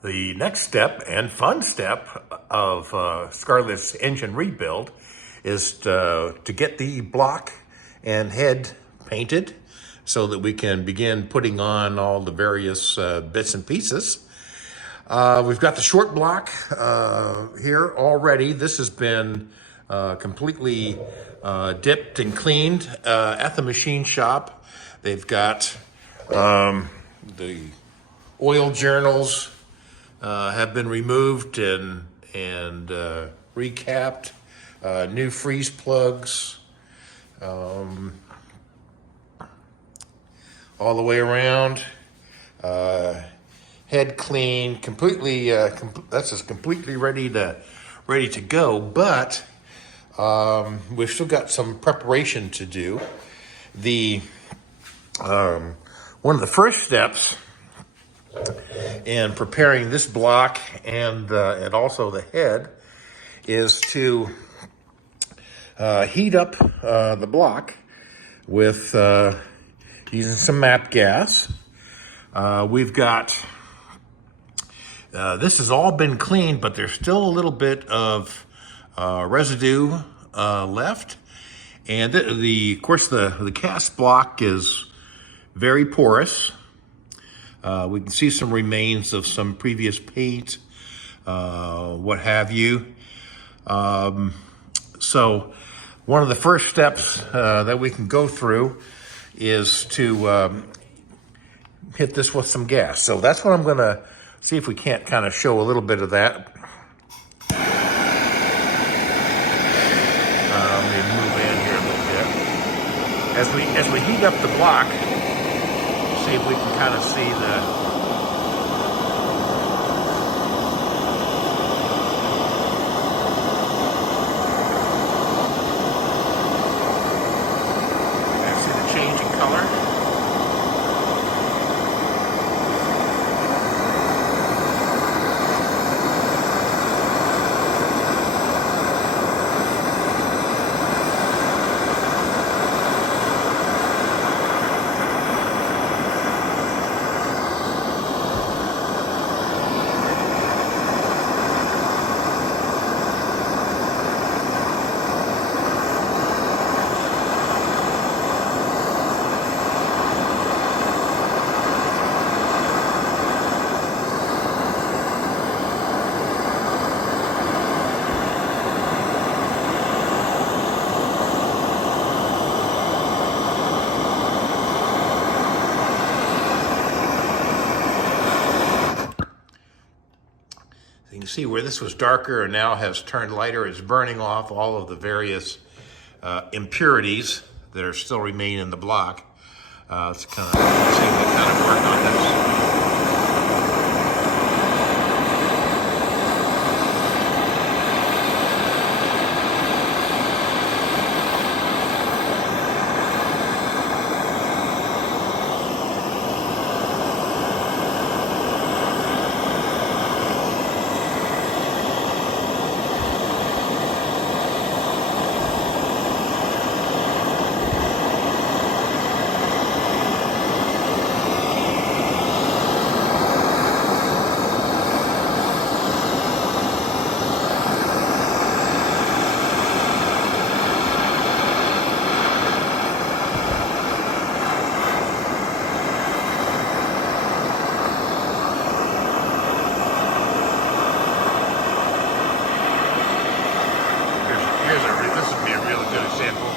The next step and fun step of Scarlett's engine rebuild is to get the block and head painted so that we can begin putting on all the various bits and pieces. We've got the short block here already. This has been completely dipped and cleaned at the machine shop. They've got the oil journals have been removed and recapped. New freeze plugs all the way around. Head clean, completely. That's just completely ready to go. But we've still got some preparation to do. The one of the first steps in preparing this block and also the head is to heat up the block with using some MAP gas. We've got this has all been cleaned, but there's still a little bit of residue left, and of course the cast block is very porous. We can see some remains of some previous paint, what have you. So one of the first steps that we can go through is to hit this with some gas. So that's what I'm going to see if we can't kind of show a little bit of that. Let me move in here a little bit. As we heat up the block, see if we can kind of see the change in color. You can see where this was darker and now has turned lighter. It's burning off all of the various impurities that are still remaining in the block. It's kind of seeing the kind of work on this. This would be a really good example.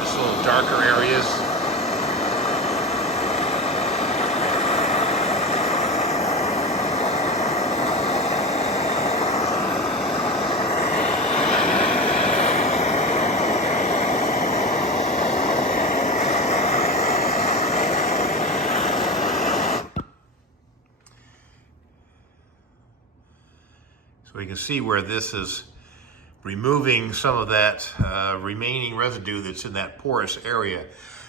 This little darker areas. So we can see where this is removing some of that remaining residue that's in that porous area.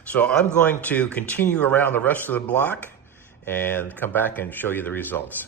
So I'm going to continue around the rest of the block and come back and show you the results.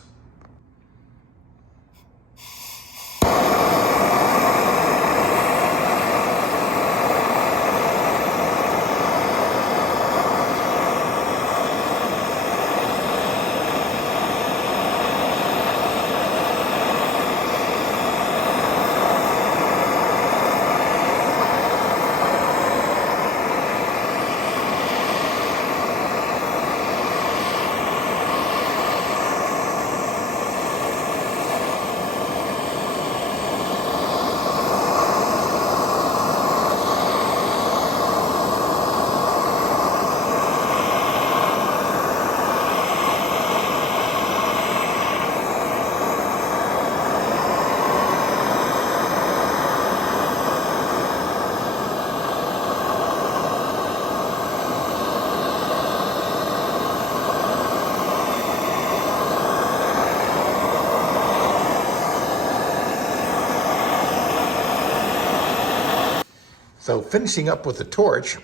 So finishing up with the torch,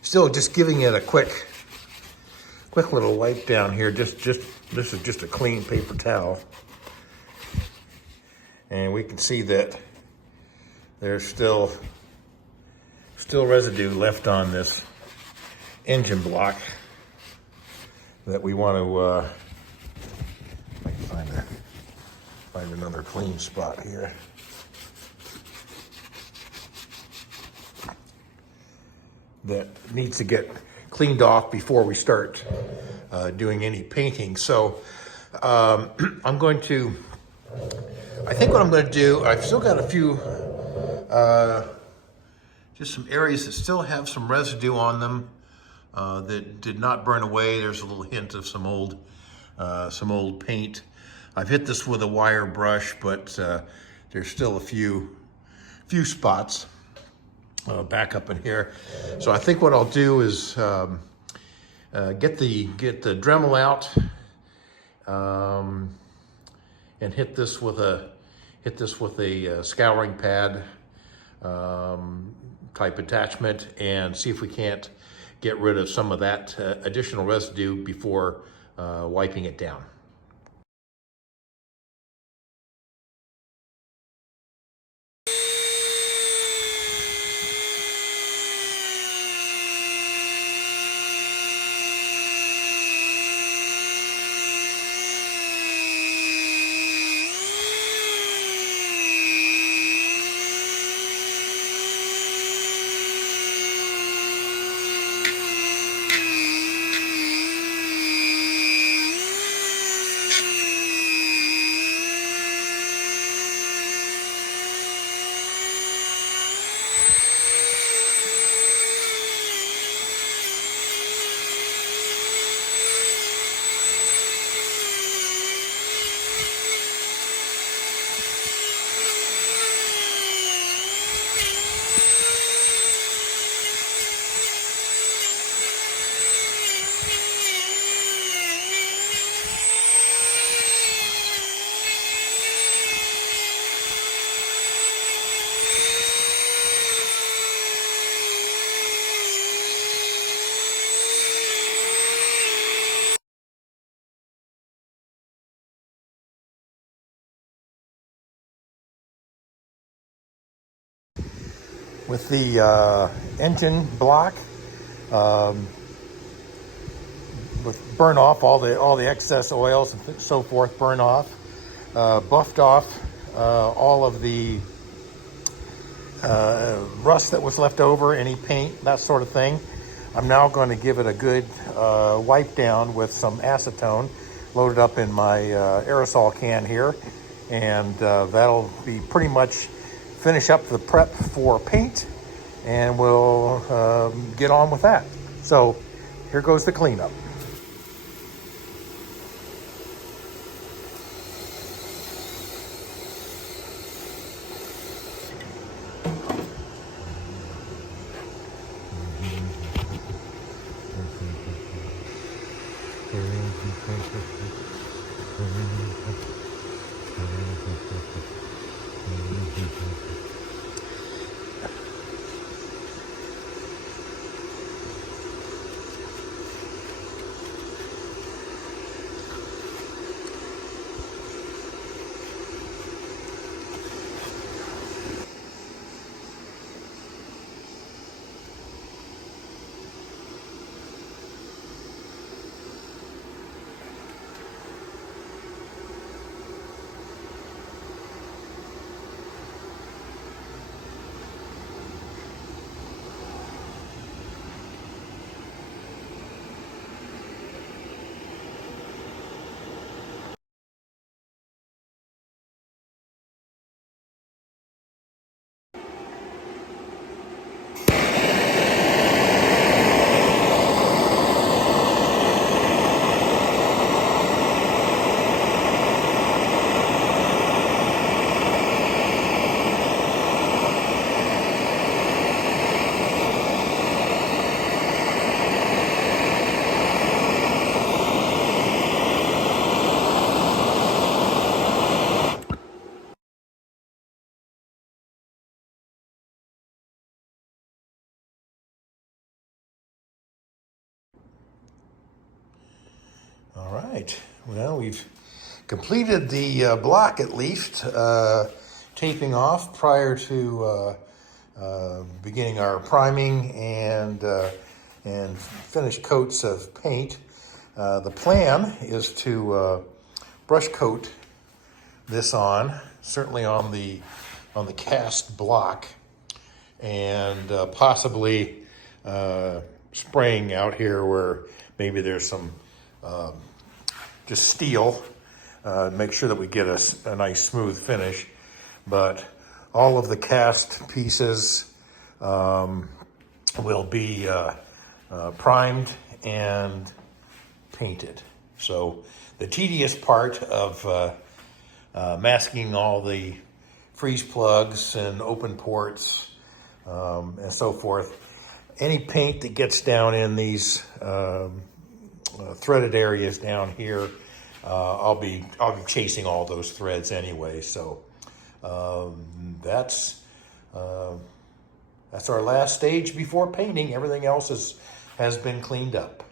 still just giving it a quick little wipe down here. This is just a clean paper towel. And we can see that there's still residue left on this engine block that we want to find another clean spot here. That needs to get cleaned off before we start doing any painting. So I think what I'm going to do, I've still got a few, just some areas that still have some residue on them that did not burn away. There's a little hint of some old paint. I've hit this with a wire brush, but there's still a few spots back up in here. So I think what I'll do is get the Dremel out and hit this with a scouring pad type attachment, and see if we can't get rid of some of that additional residue before wiping it down. With the engine block, with burn off all the excess oils and so forth, burn off, buffed off all of the rust that was left over, any paint, that sort of thing. I'm now going to give it a good wipe down with some acetone, loaded up in my aerosol can here, and that'll be pretty much finish up the prep for paint, and we'll get on with that. So here goes the cleanup. right, well, we've completed the block at least, taping off prior to beginning our priming and finish coats of paint. The plan is to brush coat this on, certainly on the cast block, and possibly spraying out here where maybe there's some just steel, make sure that we get a nice smooth finish. But all of the cast pieces will be primed and painted. So the tedious part of masking all the freeze plugs and open ports and so forth, any paint that gets down in these threaded areas down here, I'll be chasing all those threads anyway. So that's our last stage before painting. Everything else has been cleaned up.